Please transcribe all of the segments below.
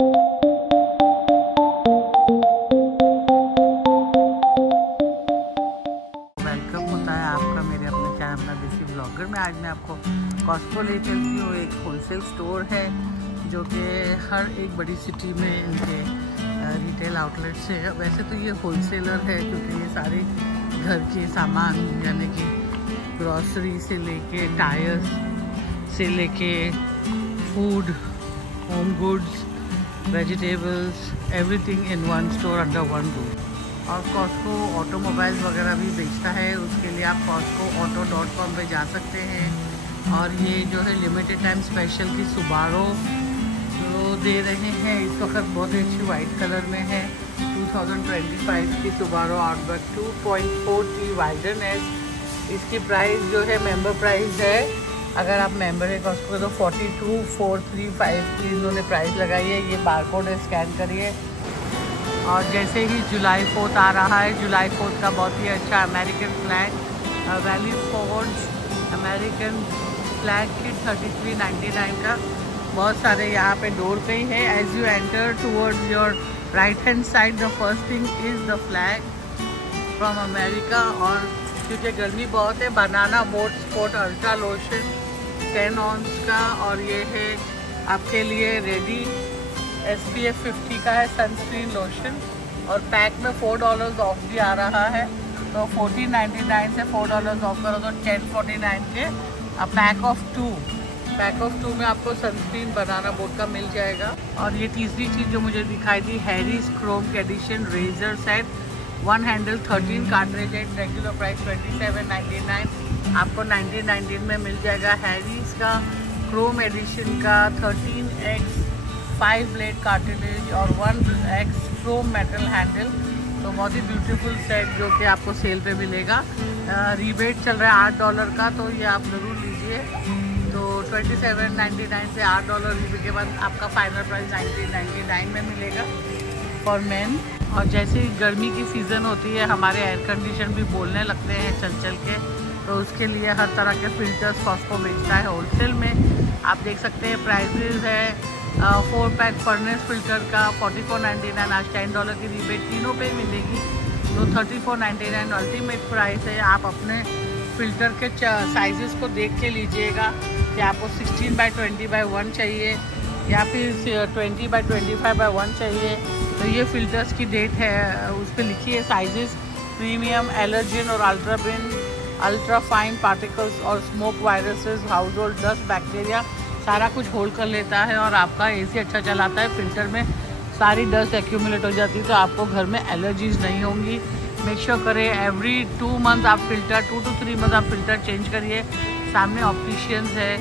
Welcome होता है आपका मेरे अपने चैनल अपना देसी ब्लॉगर में। आज मैं आपको कॉस्को ले चलती हूँ। एक होलसेल स्टोर है जो कि हर एक बड़ी सिटी में इनके रिटेल आउटलेट्स है। वैसे तो ये होलसेलर है क्योंकि ये सारे घर के सामान यानी कि ग्रॉसरी से लेके टायर्स से लेके food, home goods, vegetables, everything in one store under one roof. और कॉस्को ऑटोमोबाइल्स वगैरह भी बेचता है, उसके लिए आप costcoauto.com पे जा सकते हैं। और ये जो है लिमिटेड टाइम स्पेशल की सुबारो जो दे रहे हैं इस वक्त बहुत ही अच्छी वाइट कलर में है। 2025 की सुबारो आउटबैक 2.4T वाइडनेस। इसकी प्राइस जो है मेंबर प्राइस है, अगर आप मेंबर है कॉस्को तो 42,435 की इन्होंने प्राइस लगाई है। ये बारकोड है, स्कैन करिए। और जैसे ही जुलाई 4 आ रहा है, जुलाई 4 का बहुत ही अच्छा American flag valley forge American flag की 33.99 का बहुत सारे यहाँ पे डोर पे ही है। As you enter towards your right hand side the first thing is the flag from America. और क्योंकि गर्मी बहुत है, banana boat sport ultra lotion 10 ounce का। और ये है आपके लिए रेडी SPF 50 का है सनस्क्रीन लोशन। और पैक में $4 ऑफ भी आ रहा है, तो 14.99 से $4 ऑफ करो तो 10.49 के पैक ऑफ 2 में आपको सनस्क्रीन बनाना बोट का मिल जाएगा। और ये तीसरी चीज़ जो मुझे दिखाई दी, Harry's chrome edition razor set 1 handle 13 cartridge at regular price 27.99 आपको 19.19 में मिल जाएगा। हैरीज का क्रोम एडिशन का 13X 5 ब्लेड कार्टिलेज और 1X क्रोम मेटल हैंडल, तो बहुत ही ब्यूटीफुल सेट जो कि आपको सेल पे मिलेगा। रिबेट चल रहा है $8 का, तो ये आप ज़रूर लीजिए। तो 27.99 से $8 रिबेट के बाद आपका फाइनल प्राइस 19.99 में मिलेगा फॉर मेन। और जैसे ही गर्मी की सीज़न होती है, हमारे एयर कंडीशन भी बोलने लगते हैं चल के, तो उसके लिए हर तरह के फिल्टर्स कॉस्को बेचता है होलसेल में। आप देख सकते हैं प्राइसेस है 4 पैक फर्नेस फिल्टर का 44.99, आज $10 की रिबेट तीनों पे मिलेगी, तो 34.99 अल्टीमेट प्राइस है। आप अपने फ़िल्टर के साइजेस को देख के लीजिएगा कि आपको 16x20x1 चाहिए या फिर 20x25x1 चाहिए। तो ये फ़िल्टर्स की डेट है, उस पर लिखी है साइजेस प्रीमियम, एलर्जिन और अल्ट्रा फाइन पार्टिकल्स और smoke viruses, house hold dust, bacteria सारा कुछ होल्ड कर लेता है। और आपका AC अच्छा चलाता है, फिल्टर में सारी डस्ट एक्यूमुलेट हो जाती है, तो आपको घर में एलर्जीज नहीं होंगी। मेक श्योर करें एवरी 2 मंथ आप फिल्टर 2 to 3 मंथ आप फिल्टर चेंज करिए। सामने ऑप्टिशियंस है,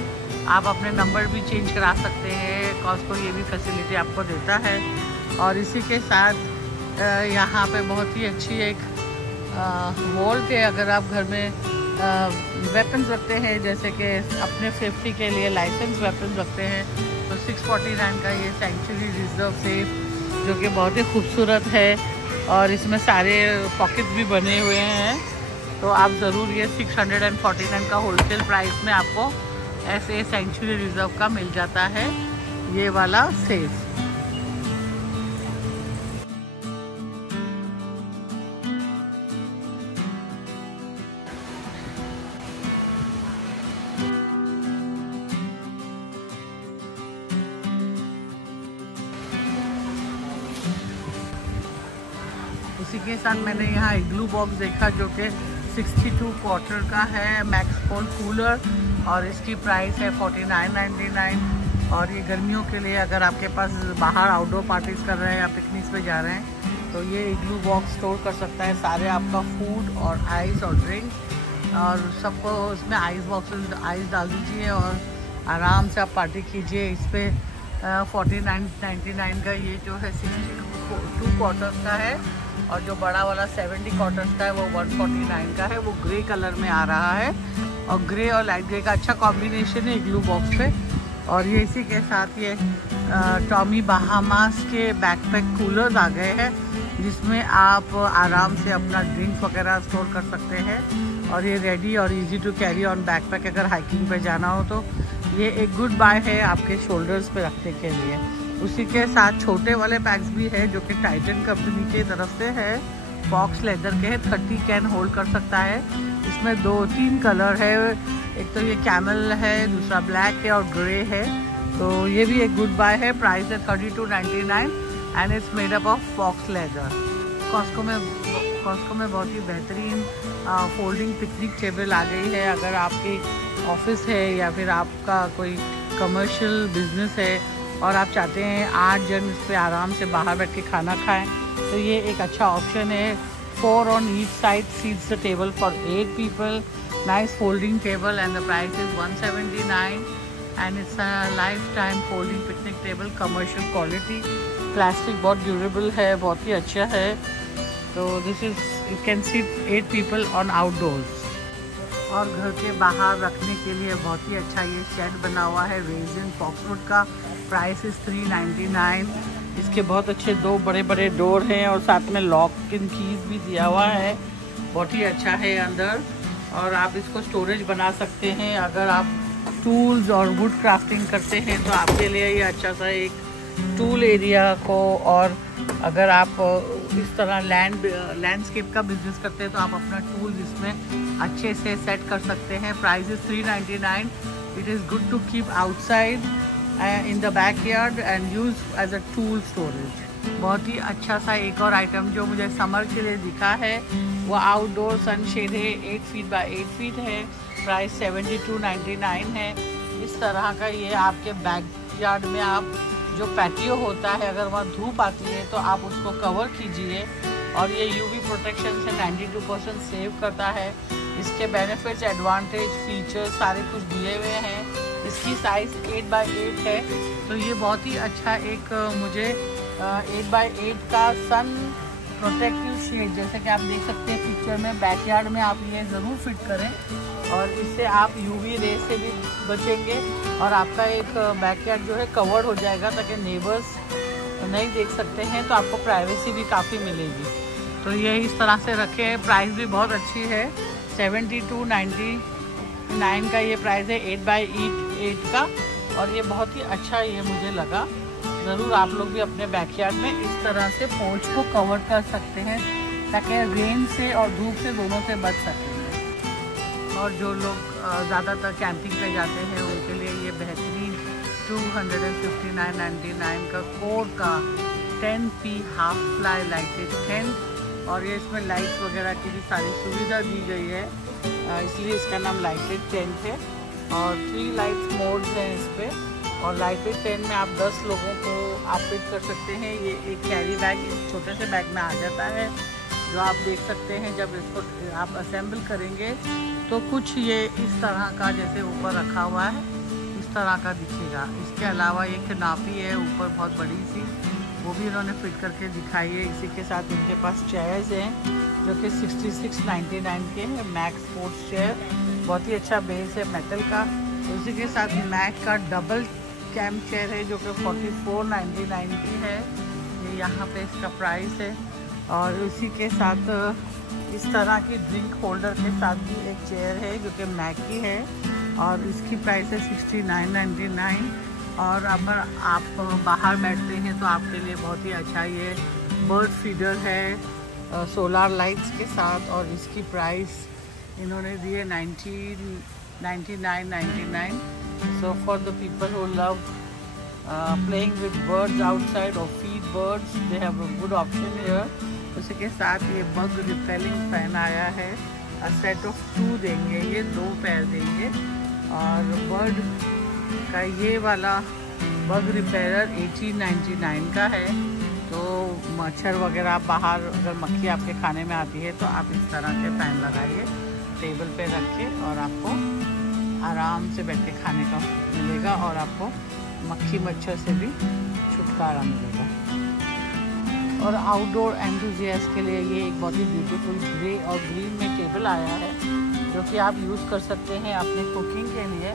आप अपने नंबर भी चेंज करा सकते हैं, कॉस्को ये भी फैसिलिटी आपको देता है। और इसी के साथ यहाँ पे बहुत ही अच्छी एक वॉल्ट है। अगर आप घर में वेपन्स रखते हैं, जैसे कि अपने सेफ्टी के लिए लाइसेंस वेपन्स रखते हैं, तो 649 का ये सेंचुरी रिजर्व सेफ जो कि बहुत ही खूबसूरत है और इसमें सारे पॉकेट्स भी बने हुए हैं, तो आप ज़रूर ये 649 का होलसेल प्राइस में आपको ऐसे सेंचुरी रिजर्व का मिल जाता है ये वाला सेफ। उसी के साथ मैंने यहाँ इग्लू बॉक्स देखा जो कि 62 क्वार्टर का है, मैक्स कोल्ड कूलर, और इसकी प्राइस है 49.99। और ये गर्मियों के लिए अगर आपके पास बाहर आउटडोर पार्टीज कर रहे हैं या पिकनिक्स पे जा रहे हैं, तो ये इग्लू बॉक्स स्टोर कर सकता है सारे आपका फूड और आइस और ड्रिंक, और सबको उसमें आइस डाल दीजिए और आराम से आप पार्टी कीजिए। इस पर 49.99 का ये जो है 62 क्वार्टर्स का है, और जो बड़ा वाला 70 क्वार्टर्स का है वो 149 का है। वो ग्रे कलर में आ रहा है, और ग्रे और लाइट ग्रे का अच्छा कॉम्बिनेशन है इग्लू बॉक्स पे। और ये इसी के साथ ये टॉमी बहामास के बैकपैक कूलर्स आ गए हैं, जिसमें आप आराम से अपना ड्रिंक्स वगैरह स्टोर कर सकते हैं। और ये रेडी और easy to carry on backpack, अगर हाइकिंग पे जाना हो तो ये एक गुड बाय है आपके शोल्डर्स पे रखने के लिए। उसी के साथ छोटे वाले पैक्स भी है जो कि टाइटन कंपनी की तरफ से है, फॉक्स लेदर के है, 30 कैन होल्ड कर सकता है। इसमें 2-3 कलर है, एक तो ये कैमल है, दूसरा ब्लैक है और ग्रे है। तो ये भी एक गुड बाय है। प्राइस है 32.99 and it's made up of faux leather. Costco में बहुत ही बेहतरीन फोल्डिंग पिकनिक टेबल आ गई है। अगर आपकी ऑफिस है या फिर आपका कोई कमर्शियल बिजनेस है और आप चाहते हैं 8 जन इस पर आराम से बाहर बैठ के खाना खाएं, तो ये एक अच्छा ऑप्शन है। 4 on each side seats the table for 8 people. Nice folding table and the price is 179 and it's a lifetime folding picnic table, commercial quality. Plastic बहुत ड्यूरेबल है, बहुत ही अच्छा है। तो this is it can seat 8 people on outdoors। और घर के बाहर रखने के लिए बहुत ही अच्छा ये शेड बना हुआ है रेजिन फॉक्सवुड का। Price is 399। इसके बहुत अच्छे 2 बड़े बड़े डोर हैं और साथ में लॉक इन कीज भी दिया हुआ है। बहुत ही अच्छा है अंदर, और आप इसको स्टोरेज बना सकते हैं। अगर आप टूल्स और वुड क्राफ्टिंग करते हैं तो आपके लिए ये अच्छा सा एक टूल एरिया को, और अगर आप इस तरह लैंडस्केप का बिजनेस करते हैं तो आप अपना टूल्स इसमें अच्छे से सेट कर सकते हैं। Price is 399। It is good to keep outside in the backyard and use as a tool storage. बहुत ही अच्छा सा एक और आइटम जो मुझे समर के लिए दिखा है वो आउटडोर सनशेड है, 8 feet by 8 feet है। प्राइस 72.99 है। इस तरह का ये आपके बैकयार्ड में आप जो पैटियो होता है, अगर वहाँ धूप आती है तो आप उसको कवर कीजिए, और ये यूवी प्रोटेक्शन से 92% सेव करता है। इसके बेनिफिट्स, एडवांटेज, फीचर्स सारे कुछ दिए हुए हैं। इसकी साइज़ 8 by 8 है। तो ये बहुत ही अच्छा एक मुझे 8 by 8 का सन प्रोटेक्टिव शेड, जैसे कि आप देख सकते हैं पिक्चर में, बैकयार्ड में आप ये ज़रूर फिट करें, और इससे आप यूवी रे से भी बचेंगे और आपका एक बैकयार्ड जो है कवर्ड हो जाएगा, ताकि नेबर्स नहीं देख सकते हैं, तो आपको प्राइवेसी भी काफ़ी मिलेगी। तो ये इस तरह से रखे हैं। प्राइस भी बहुत अच्छी है, 72.99 का ये प्राइस है 8 by 8 का, और ये बहुत ही अच्छा ये मुझे लगा। ज़रूर आप लोग भी अपने बैकयार्ड में इस तरह से पोर्च को कवर कर सकते हैं, ताकि रेन से और धूप से दोनों से बच सकेंगे। और जो लोग ज़्यादातर कैंपिंग पे जाते हैं उनके लिए ये बेहतरीन 259.99 का कोर का 10p half fly lighted tent, और ये इसमें लाइट्स वगैरह की भी सारी सुविधा दी गई है, इसलिए इसका नाम लाइटेड टेंट है। और 3 लाइट्स मोड्स हैं इस पर, और लाइटेड टेंट में आप 10 लोगों को आप फिट कर सकते हैं। ये एक कैरी बैग इस छोटे से बैग में आ जाता है, जो आप देख सकते हैं। जब इसको आप असेंबल करेंगे तो कुछ ये इस तरह का, जैसे ऊपर रखा हुआ है इस तरह का दिखेगा। इसके अलावा ये कैनोपी है ऊपर बहुत बड़ी सी, वो भी इन्होंने फिट करके दिखाई है। इसी के साथ इनके पास चेयर्स हैं जो कि 66.99 के हैं, मैक्स स्पोर्ट्स चेयर, बहुत ही अच्छा बेस है मेटल का। उसी के साथ मैक का डबल कैम्प चेयर है जो कि 44.99 की है, ये यहाँ पे इसका प्राइस है। और उसी के साथ इस तरह की ड्रिंक होल्डर के साथ भी एक चेयर है जो कि मैक की है, और इसकी प्राइस है 69.99। और अगर आप बाहर बैठते हैं तो आपके लिए बहुत ही अच्छा ये बर्ड फीडर है सोलार लाइट्स के साथ, और इसकी प्राइस इन्होंने दी है 99.99। So for the people who love playing with birds outside or feed birds, they have a good option here। उसी के साथ ये बग रिपेलिंग फैन आया है, सेट ऑफ 2 देंगे, ये 2 पैर देंगे। और बर्ड का ये वाला बग रिपेलर 1899 का है। तो मच्छर वगैरह आप बाहर, अगर मक्खी आपके खाने में आती है तो आप इस तरह के फैन लगाइए, टेबल पे रखिए, और आपको आराम से बैठ के खाने का मिलेगा, और आपको मक्खी मच्छर से भी छुटकारा मिलेगा। और आउटडोर एंथुजियास्ट के लिए ये एक बहुत ही ब्यूटीफुल ग्रे और ग्रीन में टेबल आया है, जो कि आप यूज़ कर सकते हैं अपनी कुकिंग के लिए।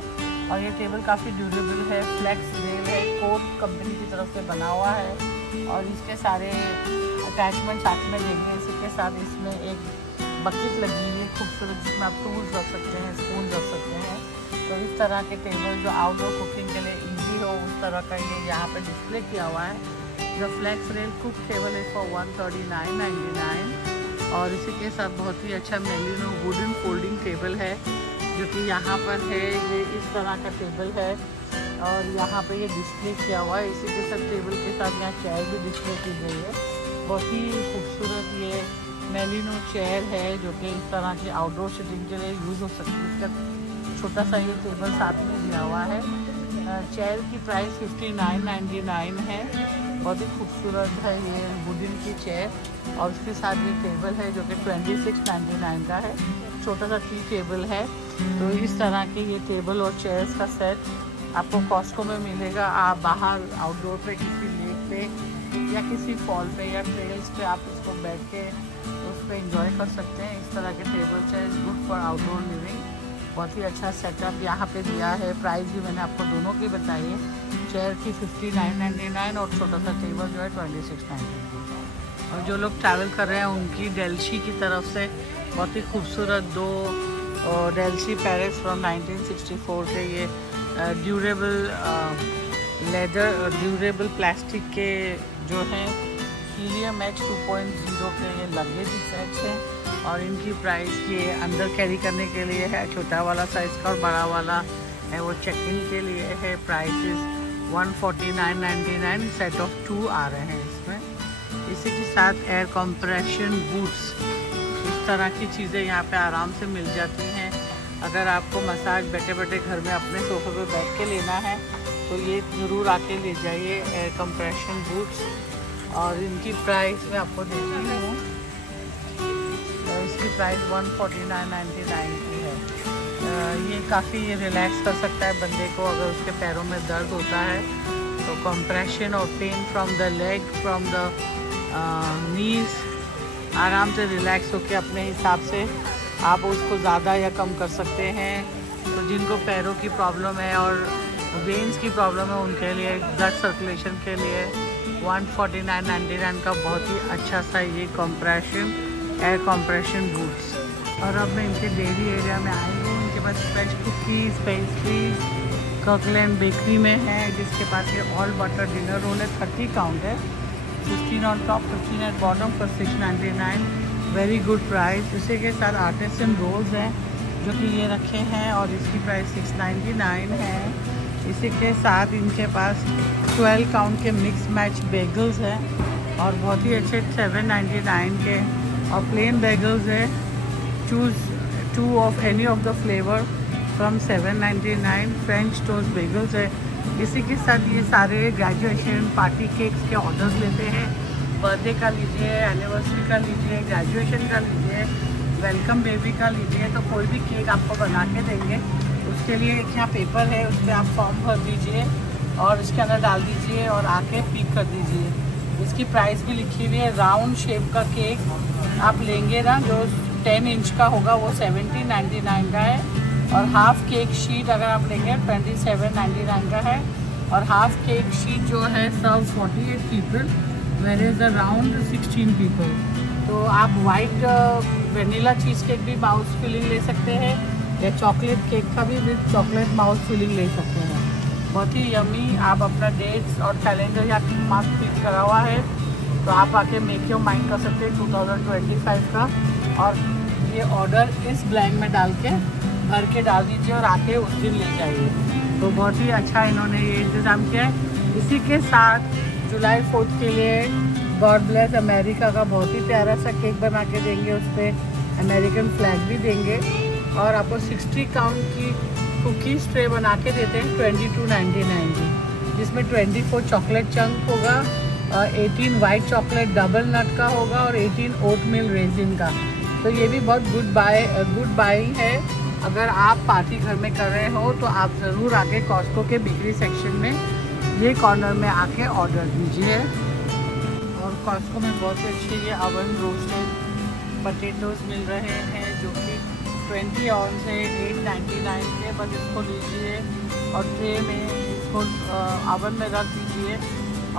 और ये टेबल काफ़ी ड्यूरेबल है, फ्लेक्स रेल है, कोट कंपनी की तरफ से बना हुआ है, और इसके सारे अटैचमेंट साथ में देंगे। इसी के साथ इसमें एक बकेट लगी हुई है खूबसूरत, जिसमें आप टूल्स रख सकते हैं, स्पून रख सकते हैं। तो इस तरह के टेबल जो आउटडोर कुकिंग के लिए ईजी की हो उस तरह का ये यहाँ पे डिस्प्ले किया हुआ है। The flex rail cook table is for 139.99 और इसी के साथ बहुत ही अच्छा मेलिनो वुडन फोल्डिंग टेबल है जो कि यहाँ पर है। ये इस तरह का टेबल है और यहाँ पे ये डिस्प्ले किया हुआ है। इसी के साथ टेबल के साथ यहाँ चेयर भी डिस्प्ले की गई है। बहुत ही खूबसूरत ये मेलिनो चेयर है जो कि इस तरह की आउटडोर सिटिंग के लिए यूज़ हो सकती है। इसका छोटा सा ये टेबल साथ में दिया हुआ है। चेयर की प्राइस 59.99 है। बहुत ही खूबसूरत है ये वुडन की चेयर और उसके साथ ये टेबल है जो कि 26.99 का है। छोटा सा टी टेबल है। तो इस तरह के ये टेबल और चेयर्स का सेट आपको कॉस्को में मिलेगा। आप बाहर आउटडोर पे किसी लेक पे या किसी फॉल पे या ट्रेल्स पे आप इसको बैठ के उस पर इंजॉय कर सकते हैं। इस तरह के table chair good for outdoor living. बहुत ही अच्छा सेटअप यहाँ पे दिया है। प्राइस भी मैंने आपको दोनों की बताई है। चेयर की 59.99 और छोटा सा टेबल जो है 26.99। और जो लोग ट्रैवल कर रहे हैं उनकी डेल्शी की तरफ से बहुत ही खूबसूरत 2 डेल्शी पैरिस फ्रॉम 1964 के ये ड्यूरेबल प्लास्टिक के जो हैं हीलियम H 2.0 के ये लगेज सेट्स हैं और इनकी प्राइस ये अंदर कैरी करने के लिए है। छोटा वाला साइज़ का और बड़ा वाला है वो चेक इन के लिए है। प्राइसेस 149.99 सेट ऑफ 2 आ रहे हैं इसमें। इसी के साथ एयर कंप्रेशन बूट्स इस तरह की चीज़ें यहाँ पे आराम से मिल जाती हैं। अगर आपको मसाज बैठे बैठे घर में अपने सोफे पे बैठ के लेना है तो ये ज़रूर आके ले जाइए एयर कंप्रेशन बूट्स। और इनकी प्राइस मैं आपको देती हूँ। इसकी प्राइस 149.99 की है। ये काफ़ी रिलैक्स कर सकता है बंदे को अगर उसके पैरों में दर्द होता है तो कंप्रेशन और pain from the leg from the knees आराम से रिलैक्स होकर अपने हिसाब से आप उसको ज़्यादा या कम कर सकते हैं। तो जिनको पैरों की प्रॉब्लम है और वेन्स की प्रॉब्लम है उनके लिए ब्लड सर्कुलेशन के लिए 149.99 का बहुत ही अच्छा सा ये एयर कंप्रेशन बूट्स। और अब मैं इनके डेयरी एरिया में आई हूँ। इनके पास fresh cookies pastries Kirkland bakery में है जिसके पास ये ऑल बटर डिनर रोल है। 30 काउंट है। 16 ऑन टॉप 15 एट बॉटम पर 6.99 वेरी गुड प्राइस। इसी के साथ आर्टिसन रोल्स हैं जो कि ये रखे हैं और इसकी प्राइस 6.99 है। इसी के साथ इनके पास 12 काउंट के मिक्स मैच बेगल्स हैं और बहुत ही अच्छे 7.99 के और प्लेन बेगल्स है। Choose 2 of any of the flavour from 7.99 French toast Beagles है। इसी के साथ ये सारे ग्रेजुएशन पार्टी केक्स के ऑर्डर्स लेते हैं। बर्थडे का लीजिए, एनिवर्सरी का लीजिए, ग्रेजुएशन का लीजिए, वेलकम बेबी का लीजिए, तो कोई भी केक आपको बना के देंगे। उसके लिए एक यहाँ पेपर है उस पर आप फॉर्म भर दीजिए और इसके अंदर डाल दीजिए और आके पिक कर दीजिए। इसकी प्राइस भी लिखी हुई है। राउंड शेप का केक आप लेंगे ना जो 10 इंच का होगा वो 17.99 का है और हाफ केक शीट अगर आप लेंगे 27.99 का है और हाफ केक शीट जो है serve 48 people where is the round 16 people. तो आप वाइट वेनिला चीज़ केक भी माउस फिलिंग ले सकते हैं या चॉकलेट केक का भी विद चॉकलेट माउस फिलिंग ले सकते हैं। बहुत ही यमी। आप अपना डेट्स और कैलेंडर या मार्क फिट करा हुआ है तो आप आके मेक योर माइंड कर सकते हैं 2025 का। और ये ऑर्डर इस ब्लैंक में डाल के भर के डाल दीजिए और आके उस दिन ले जाइए। तो बहुत ही अच्छा इन्होंने ये इंतज़ाम किया है। इसी के साथ जुलाई 4 के लिए गॉड ब्लेस अमेरिका का बहुत ही प्यारा सा केक बना के देंगे। उस पर अमेरिकन फ्लैग भी देंगे और आपको 60 काउंट की कुकीज़ ट्रे बना के देते हैं 22.99 की, जिसमें 24 चॉकलेट चंक होगा और 18 वाइट चॉकलेट डबल नट का होगा और 18 ओट मिल रेजिन का। तो ये भी बहुत गुड बाइंग है। अगर आप पार्टी घर में कर रहे हो तो आप ज़रूर आके कॉस्को के बेकरी सेक्शन में ये कॉर्नर में आके ऑर्डर दीजिए। और कॉस्को में बहुत अच्छे ये अवन रोस्टेड पटेटोज़ मिल रहे हैं जो कि 20 ऑन से 8.99 के। बस इसको लीजिए और ट्रे में इसको अवन में रख दीजिए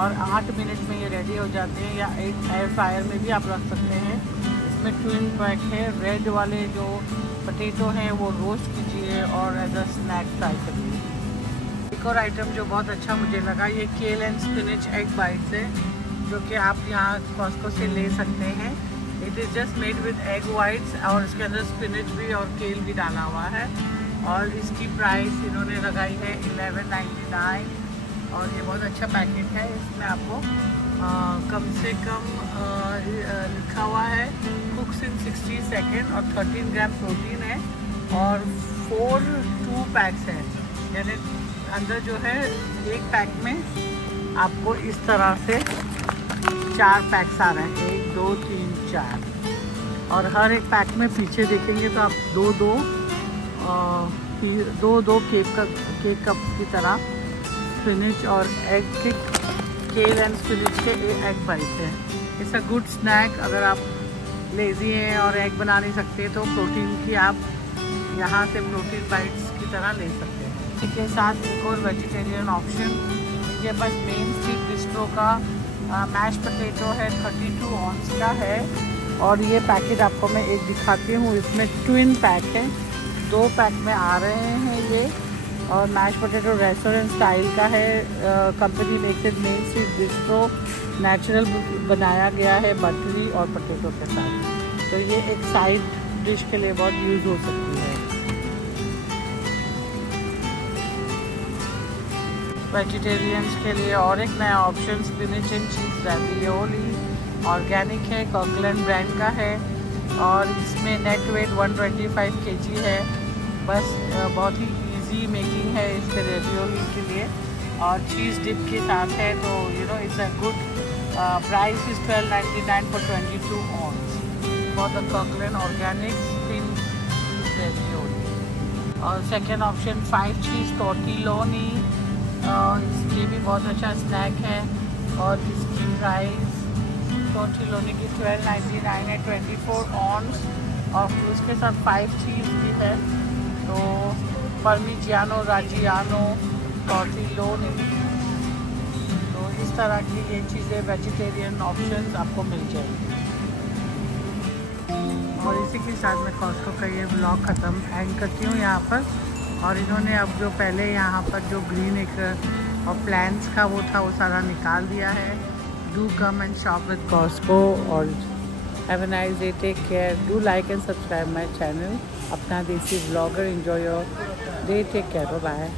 और 8 मिनट में ये रेडी हो जाते हैं या एयर फ्रायर में भी आप रख सकते हैं। इसमें ट्विन पैक है। रेड वाले जो पटेटो हैं वो रोस्ट कीजिए और एज अ स्नैक ट्राई करिए। एक एक और आइटम जो बहुत अच्छा मुझे लगा, ये केल एंड स्पिनच एग बाइट्स है, जो कि आप यहाँ कॉस्को से ले सकते हैं। It is just made with egg whites और इसके अंदर स्पिनच भी और केल भी डाला हुआ है। और इसकी प्राइस इन्होंने लगाई है 11.99 और ये बहुत अच्छा पैकेट है। इसमें आपको कम से कम लिखा हुआ है कुक्स इन 60 सेकेंड और 13 ग्राम प्रोटीन है और 2 पैक्स है, यानी अंदर जो है एक पैक में आपको इस तरह से 4 पैक्स आ रहे हैं, 1 2 3 4 और हर एक पैक में पीछे देखेंगे तो आप दो केक कप की तरह स्पिनच और एग के केल एंड स्पिनच के एग बाइट है। It's a good snack. अगर आप लेज़ी हैं और एग बना नहीं सकते तो प्रोटीन की आप यहाँ से प्रोटीन बाइट्स की तरह ले सकते हैं। इसी के साथ एक और वेजिटेरियन ऑप्शन इनके पास मेन स्ट्रीट बिस्ट्रो का मैश पोटैटो है, 32 ऑन्स का है और ये पैकेट आपको मैं एक दिखाती हूँ। इसमें ट्विन पैक है, 2 पैक में आ रहे हैं ये और मैश पोटैटो रेस्टोरेंट स्टाइल का है। Company makes it main street bistro, natural बनाया गया है बटरी और पोटैटो के साथ, तो ये एक साइड डिश के लिए बहुत यूज़ हो सकती है। वेजिटेरियंस के लिए और एक नया option spinach and cheese ravioli organic है, कॉकलैंड ब्रांड का है और इसमें नेट वेट 125 kg है। बस बहुत ही इजी मेकिंग है इसके रैवियोली के लिए और चीज़ डिप के साथ है, तो you know it's a good price is 12.99 for 22 ounce for the Kirkland organic spinach ravioli. और सेकेंड ऑप्शन 5 चीज़ टॉर्टिलोनी, ये भी बहुत अच्छा स्नैक है और इसकी प्राइस टॉर्टिलोनी की 12.99 है, 24 ऑन्स और उसके साथ 5 चीज़ भी है, तो पार्मिजियानो राजियानो टॉर्टिलोनी। तो इस तरह की ये चीज़ें वेजिटेरियन ऑप्शंस आपको मिल जाएंगी। और इसी के साथ मैं कॉस्को का ये ब्लॉग ख़त्म एंड करती हूँ यहाँ पर। और इन्होंने अब जो पहले यहाँ पर जो ग्रीन एक और प्लान्स का वो था वो सारा निकाल दिया है। Do come and shop with Costco और have a nice day, take care, do like and subscribe my channel. अपना desi blogger, enjoy your day, take care, bye.